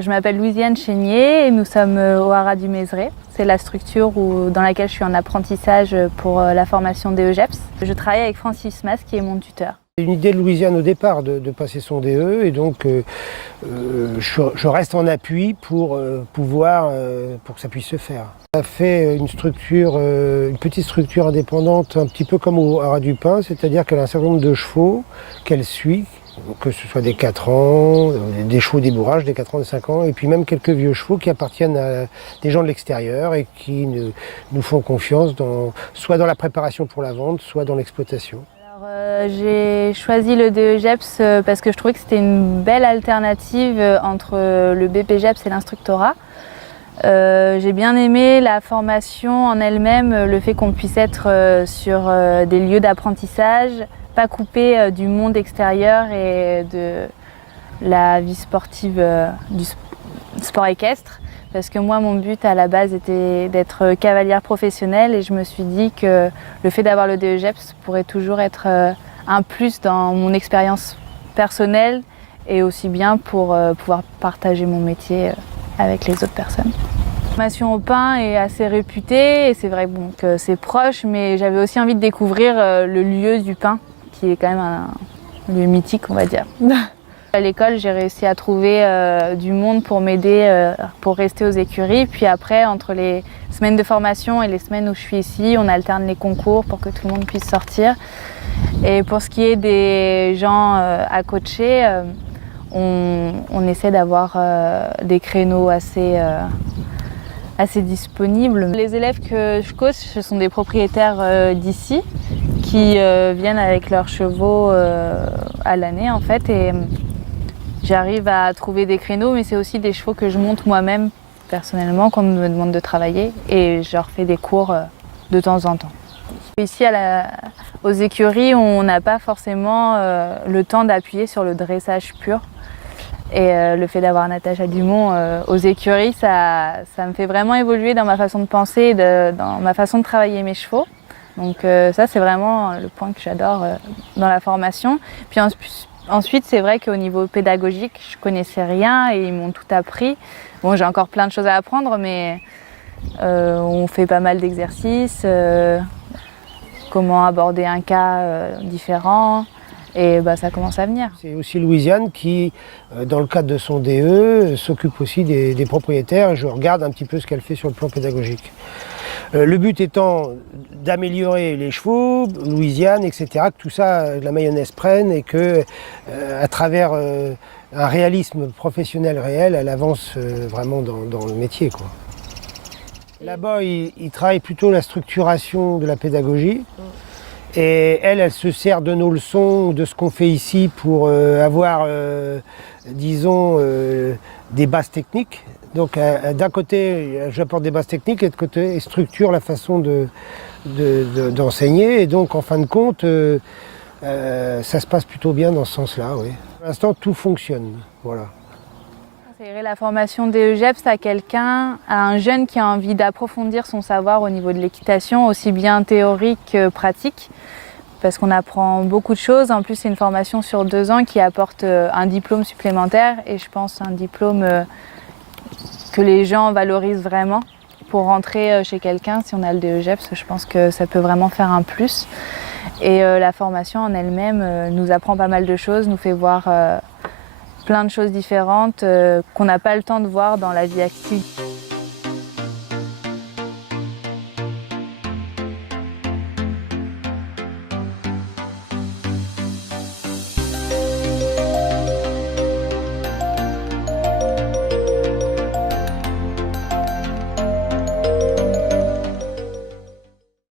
je m'appelle Louisiane Chénier et nous sommes au Haras du Mézeray. C'est la structure dans laquelle je suis en apprentissage pour la formation DEGEPS. Je travaille avec Francis Mas qui est mon tuteur. C'est une idée de Louisiane au départ de passer son DE et donc je reste en appui pour pour que ça puisse se faire. On a fait une petite structure indépendante un petit peu comme au Haras du Pin, c'est-à-dire qu'elle a un certain nombre de chevaux qu'elle suit, que ce soit des 4 ans, des chevaux débourrage, des 4 ans, des 5 ans, et puis même quelques vieux chevaux qui appartiennent à des gens de l'extérieur et qui nous font confiance soit dans la préparation pour la vente, soit dans l'exploitation. J'ai choisi le DEGEPS parce que je trouvais que c'était une belle alternative entre le BPGEPS et l'instructorat. J'ai bien aimé la formation en elle-même, le fait qu'on puisse être sur des lieux d'apprentissage, pas coupé du monde extérieur et de la vie sportive du sport équestre. Parce que moi, mon but à la base était d'être cavalière professionnelle et je me suis dit que le fait d'avoir le DEGEPS pourrait toujours être un plus dans mon expérience personnelle et aussi bien pour pouvoir partager mon métier avec les autres personnes. La formation au Pin est assez réputée et c'est vrai que c'est proche, mais j'avais aussi envie de découvrir le lieu du Pin, qui est quand même un lieu mythique, on va dire. À l'école, j'ai réussi à trouver du monde pour m'aider pour rester aux écuries. Puis après, entre les semaines de formation et les semaines où je suis ici, on alterne les concours pour que tout le monde puisse sortir. Et pour ce qui est des gens à coacher, on essaie d'avoir des créneaux assez disponibles. Les élèves que je coach, ce sont des propriétaires d'ici qui viennent avec leurs chevaux à l'année en fait. Et j'arrive à trouver des créneaux, mais c'est aussi des chevaux que je monte moi-même personnellement quand on me demande de travailler et je leur fais des cours de temps en temps. Ici aux écuries, on n'a pas forcément le temps d'appuyer sur le dressage pur. Et le fait d'avoir Natacha Dumont aux écuries, ça me fait vraiment évoluer dans ma façon de penser, dans ma façon de travailler mes chevaux. Donc ça, c'est vraiment le point que j'adore dans la formation. Puis ensuite, c'est vrai qu'au niveau pédagogique, je connaissais rien et ils m'ont tout appris. Bon, j'ai encore plein de choses à apprendre, mais on fait pas mal d'exercices, comment aborder un cas différent, et ça commence à venir. C'est aussi Louisiane qui, dans le cadre de son DE, s'occupe aussi des propriétaires et je regarde un petit peu ce qu'elle fait sur le plan pédagogique. Le but étant d'améliorer les chevaux, Louisiane, etc., que tout ça, la mayonnaise prenne et que, à travers un réalisme professionnel réel, elle avance vraiment dans le métier, quoi. Là-bas, il travaille plutôt la structuration de la pédagogie et elle se sert de nos leçons, de ce qu'on fait ici pour avoir, disons, des bases techniques. Donc d'un côté, j'apporte des bases techniques et de côté, je structure la façon d'enseigner. Et donc, en fin de compte, ça se passe plutôt bien dans ce sens-là, oui. Pour l'instant, tout fonctionne, voilà. Conseillerais la formation DEGEPS à un jeune qui a envie d'approfondir son savoir au niveau de l'équitation, aussi bien théorique que pratique, parce qu'on apprend beaucoup de choses. En plus, c'est une formation sur 2 ans qui apporte un diplôme supplémentaire et je pense un diplôme que les gens valorisent vraiment pour rentrer chez quelqu'un. Si on a le DEGEPS, je pense que ça peut vraiment faire un plus. Et la formation en elle-même nous apprend pas mal de choses, nous fait voir plein de choses différentes qu'on n'a pas le temps de voir dans la vie active.